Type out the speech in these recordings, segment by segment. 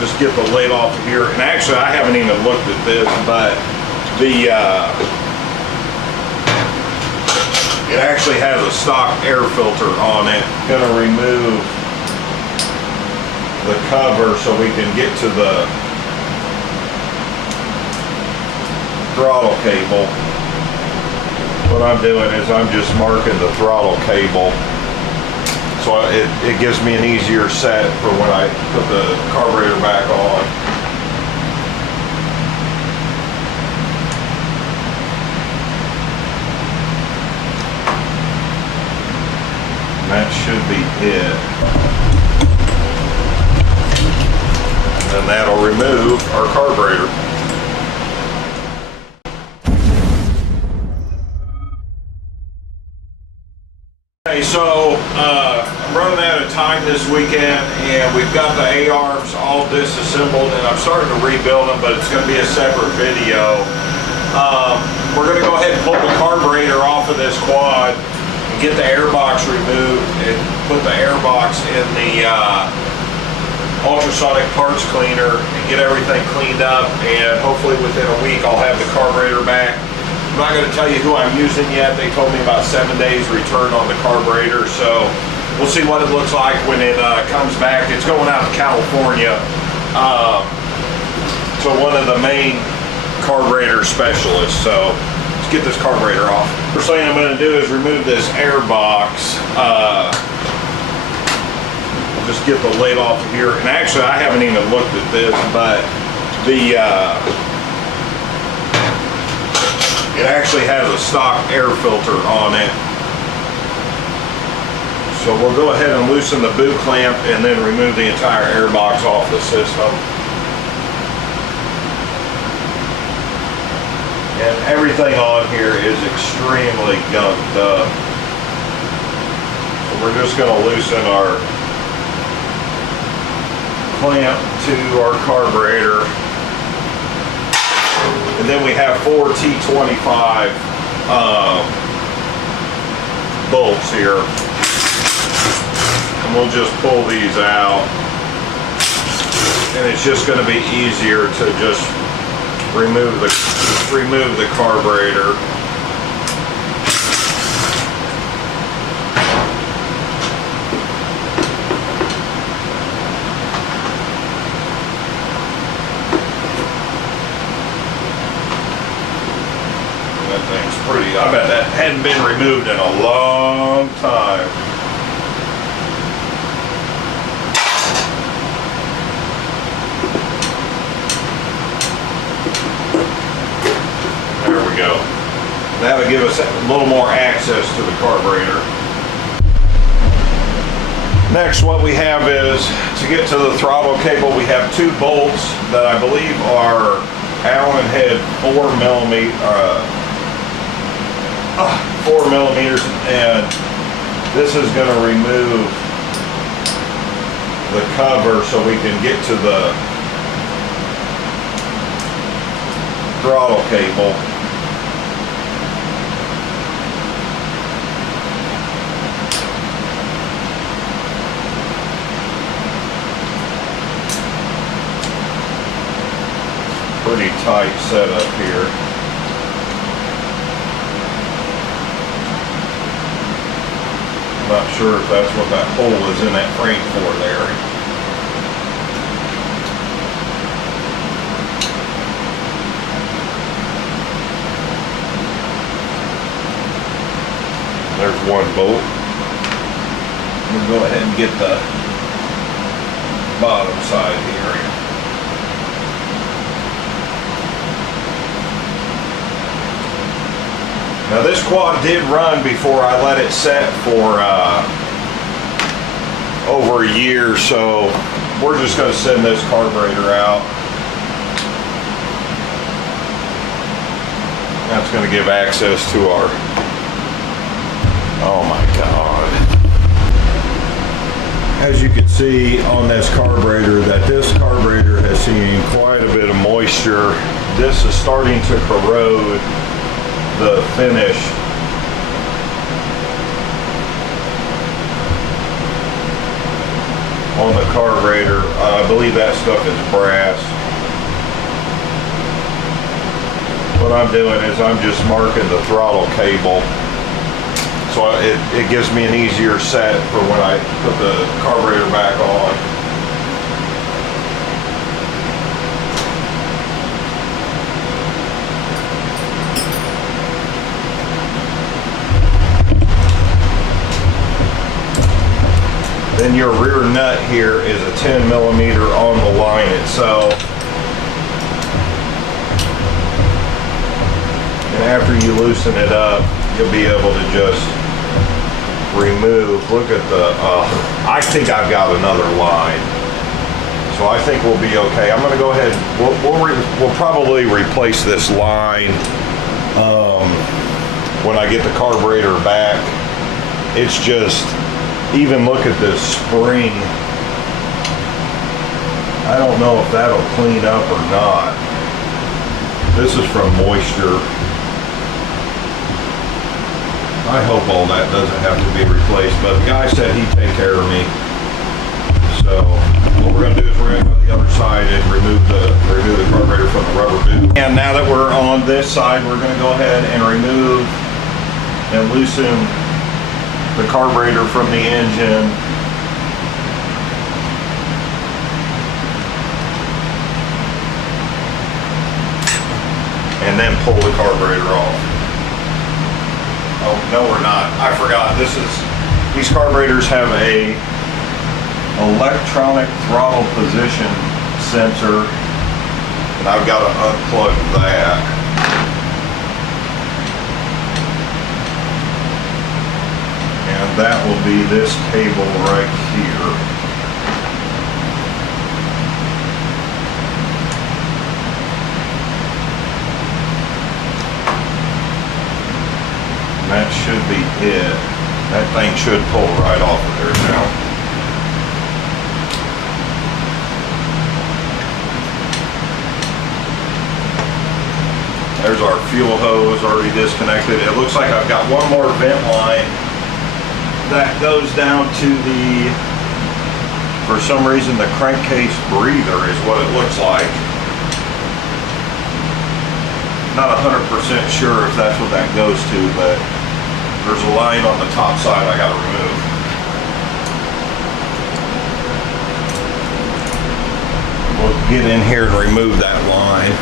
just get the lid off of here. And actually, I haven't even looked at this, but the it actually has a stock air filter on it. Gonna remove the cover so we can get to the throttle cable. What I'm doing is I'm just marking the throttle cable, so it gives me an easier set for when I put the carburetor back on. And that should be it. And then that'll remove our carburetor. Okay, so I'm running out of time this weekend, and we've got the A-arms all disassembled, and I'm starting to rebuild them, but it's going to be a separate video. We're going to go ahead and pull the carburetor off of this quad and get the airbox removed and put the airbox in the ultrasonic parts cleaner and get everything cleaned up, and hopefully within a week I'll have the carburetor back. I'm not going to tell you who I'm using yet. They told me about 7 days return on the carburetor, so we'll see what it looks like when it comes back. It's going out to California to one of the main carburetor specialists, so let's get this carburetor off. First thing I'm going to do is remove this air box. Just get the lid off of here. And actually, I haven't even looked at this, but the it actually has a stock air filter on it. So we'll go ahead and loosen the boot clamp and then remove the entire air box off the system. And everything on here is extremely gunked up. So we're just going to loosen our clamp to our carburetor. And then we have 4 T25 bolts here. And we'll just pull these out. And it's just going to be easier to just remove the carburetor. I bet that hadn't been removed in a long time. There we go. That'll give us a little more access to the carburetor. Next, what we have is, to get to the throttle cable, we have 2 bolts that I believe are Allen head 4 millimeters, and this is going to remove the cover so we can get to the throttle cable. Pretty tight setup here. I'm not sure if that's what that hole is in that frame for there. There's one bolt. We'll go ahead and get the bottom side here. Now this quad did run before I let it set for over a year, so we're just going to send this carburetor out. That's going to give access to our, oh my God. As you can see on this carburetor, that this carburetor has seen quite a bit of moisture. This is starting to corrode the finish. on the carburetor. I believe that stuff is brass. What I'm doing is I'm just marking the throttle cable, so it gives me an easier set for when I put the carburetor back on. Then your rear nut here is a 10 millimeter on the line itself. And after you loosen it up, you'll be able to just remove. Look at the, I think I've got another line. So I think we'll be okay. I'm gonna go ahead, we'll probably replace this line when I get the carburetor back. It's just, even look at this spring. I don't know if that'll clean up or not. This is from moisture. I hope all that doesn't have to be replaced, but the guy said he'd take care of me. So what we're gonna do is we're gonna go to the other side and remove the carburetor from the rubber boot. And now that we're on this side, we're gonna go ahead and remove and loosen the carburetor from the engine. And then pull the carburetor off. Oh, no we're not. I forgot. These carburetors have a electronic throttle position sensor, and I've got to unplug that. And that will be this cable right here. And that should be it. That thing should pull right off of there now. There's our fuel hose already disconnected. It looks like I've got one more vent line that goes down to the, for some reason, the crankcase breather is what it looks like. Not 100% sure if that's what that goes to, but there's a line on the top side I gotta remove. We'll get in here and remove that line.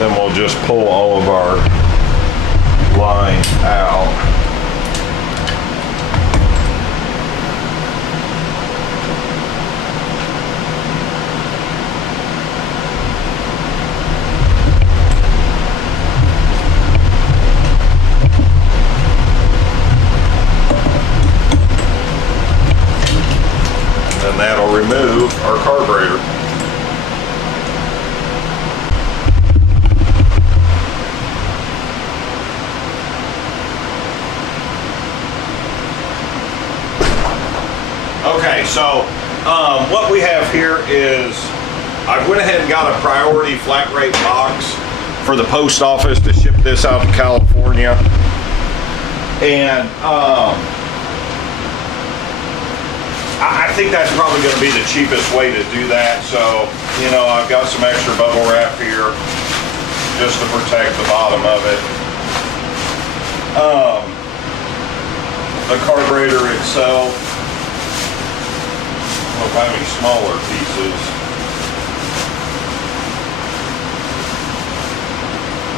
Then we'll just pull all of our lines out. And then that'll remove our carburetor. Okay, so what we have here is I went ahead and got a priority flat rate box for the post office to ship this out to California. And I think that's probably going to be the cheapest way to do that. So, you know, I've got some extra bubble wrap here just to protect the bottom of it. The carburetor itself, I don't have any smaller pieces.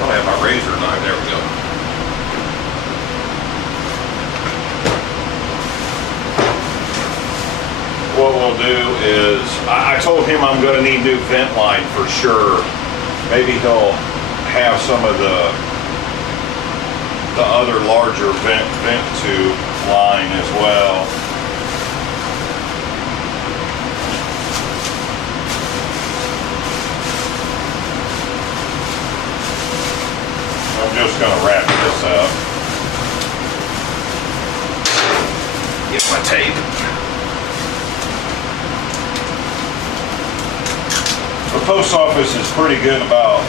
I have my razor knife, there we go. What we'll do is, I told him I'm going to need new vent line for sure. Maybe he'll have some of the other larger vent tube line as well. post office is pretty good about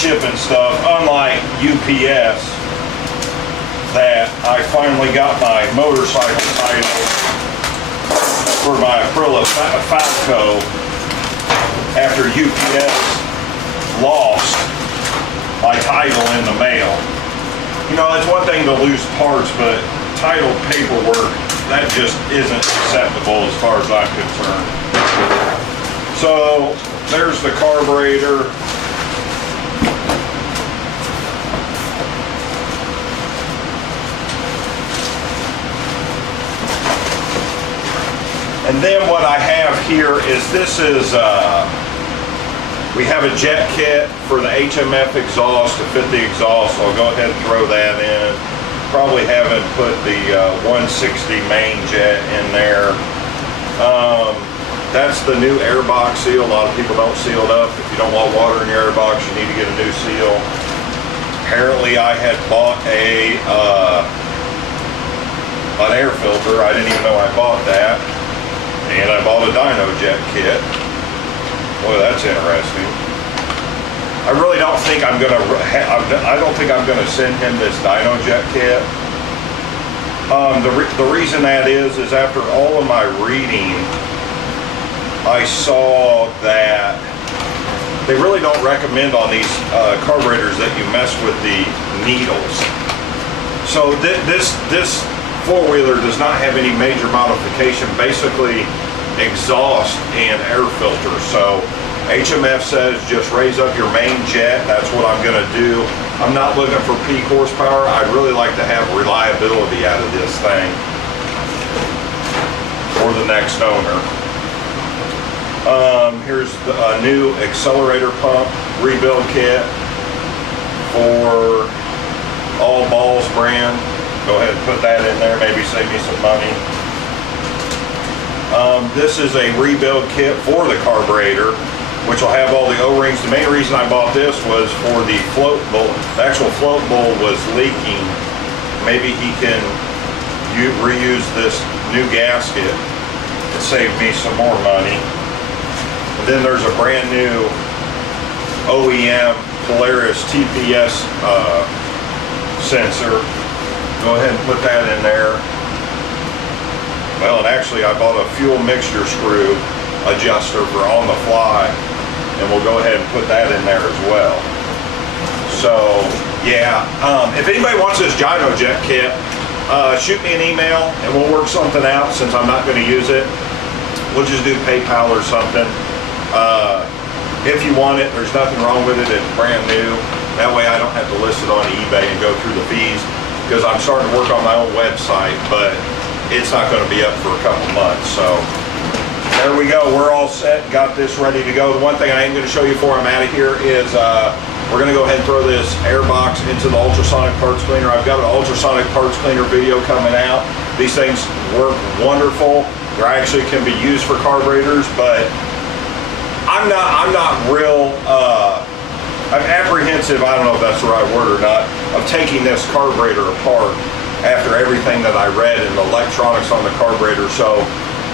shipping stuff, unlike UPS, that I finally got my motorcycle title for my Aprilia Falco after UPS lost my title in the mail. You know, it's one thing to lose parts, but title paperwork, that just isn't acceptable as far as I'm concerned. So there's the carburetor. And then what I have here is we have a jet kit for the HMF exhaust to fit the exhaust, so I'll go ahead and throw that in. Probably haven't put the 160 main jet in there. That's the new airbox seal. A lot of people don't seal it up. If you don't want water in your airbox, you need to get a new seal. Apparently I had bought an air filter. I didn't even know I bought that. And I bought a dyno jet kit. Boy, that's interesting. I really don't think I don't think I'm gonna send him this dyno jet kit. The reason that is after all of my reading, I saw that they really don't recommend on these carburetors that you mess with the needles. So this four-wheeler does not have any major modification, basically exhaust and air filter. So HMF says just raise up your main jet. That's what I'm going to do. I'm not looking for peak horsepower. I'd really like to have reliability out of this thing for the next owner. Here's a new accelerator pump rebuild kit for All Balls brand. Go ahead and put that in there, maybe save me some money. This is a rebuild kit for the carburetor, which will have all the O-rings. The main reason I bought this was for the float bowl. The actual float bowl was leaking. Maybe he can reuse this new gasket and save me some more money. And then there's a brand new OEM Polaris TPS sensor. Go ahead and put that in there. Well, and actually I bought a fuel mixture screw adjuster for on the fly, and we'll go ahead and put that in there as well. So yeah, if anybody wants this gyno jet kit, shoot me an email and we'll work something out. Since I'm not going to use it, we'll just do PayPal or something. If you want it, there's nothing wrong with it. It's brand new. That way I don't have to list it on eBay and go through the fees, because I'm starting to work on my own website, but it's not going to be up for a couple months. So there we go. We're all set. Got this ready to go. The one thing I am going to show you before I'm out of here is we're going to go ahead and throw this air box into the ultrasonic parts cleaner. I've got an ultrasonic parts cleaner video coming out. These things work wonderful. They actually can be used for carburetors, but I'm apprehensive, I don't know if that's the right word or not, of taking this carburetor apart after everything that I read in the electronics on the carburetor. So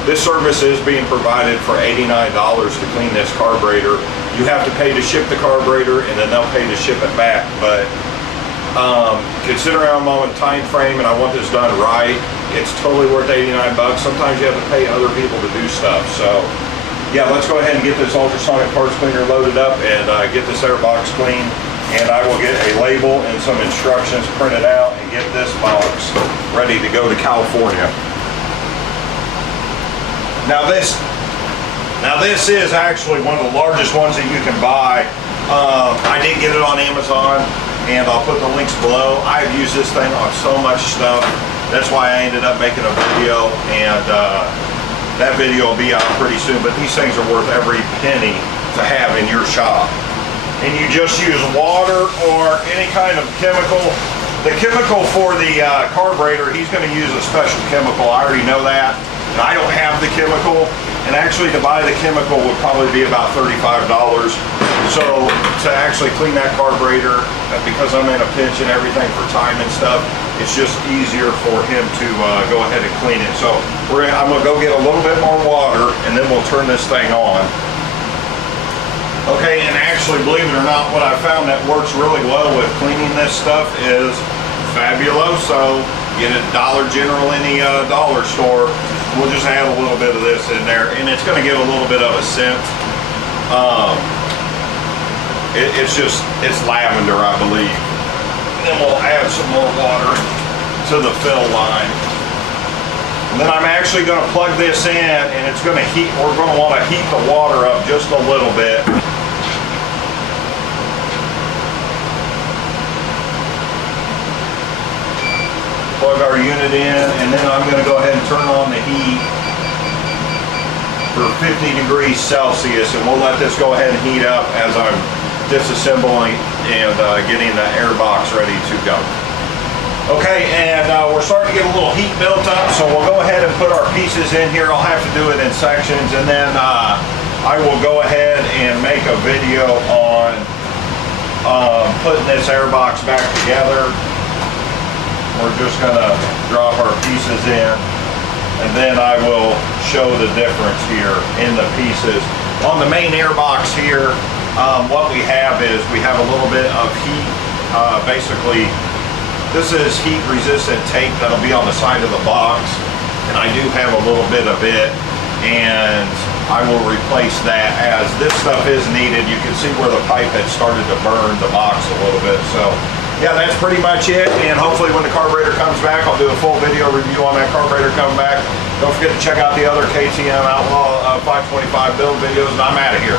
this service is being provided for $89 to clean this carburetor. You have to pay to ship the carburetor, and then they'll pay to ship it back. But considering I'm on a time frame and I want this done right, it's totally worth 89 bucks. Sometimes you have to pay other people to do stuff. So yeah, let's go ahead and get this ultrasonic parts cleaner loaded up and get this air box clean. And I will get a label and some instructions printed out and get this box ready to go to California. Now this is actually one of the largest ones that you can buy. I did get it on Amazon, and I'll put the links below. I've used this thing on so much stuff. That's why I ended up making a video, and that video will be out pretty soon. But these things are worth every penny to have in your shop. And you just use water or any kind of chemical. The chemical for the carburetor, he's going to use a special chemical. I already know that, and I don't have the chemical. And actually, to buy the chemical would probably be about $35. So to actually clean that carburetor, because I'm in a pinch and everything for time and stuff, it's just easier for him to go ahead and clean it. So I'm going to go get a little bit more water, and then we'll turn this thing on. Okay, and actually, believe it or not, what I found that works really well with cleaning this stuff is Fabuloso. Get it Dollar General, any dollar store. We'll just add a little bit of this in there, and it's going to give a little bit of a scent. It's lavender, I believe. And then we'll add some more water to the fill line. And then I'm actually going to plug this in, and it's going to heat. We're going to want to heat the water up just a little bit. Plug our unit in, and then I'm going to go ahead and turn on the heat for 50 degrees Celsius, and we'll let this go ahead and heat up as I'm disassembling and getting the air box ready to go. Okay, and we're starting to get a little heat built up, so we'll go ahead and put our pieces in here. I'll have to do it in sections, and then I will go ahead and make a video on putting this air box back together. We're just gonna drop our pieces in, and then I will show the difference here in the pieces. On the main air box here, what we have is we have a little bit of heat. Basically, this is heat resistant tape that'll be on the side of the box, and I do have a little bit of it, and I will replace that as this stuff is needed. You can see where the pipe had started to burn the box a little bit. So yeah, that's pretty much it, and hopefully when the carburetor comes back, I'll do a full video review on that carburetor coming back. Don't forget to check out the other KTM Outlaw 525 build videos, and I'm out of here.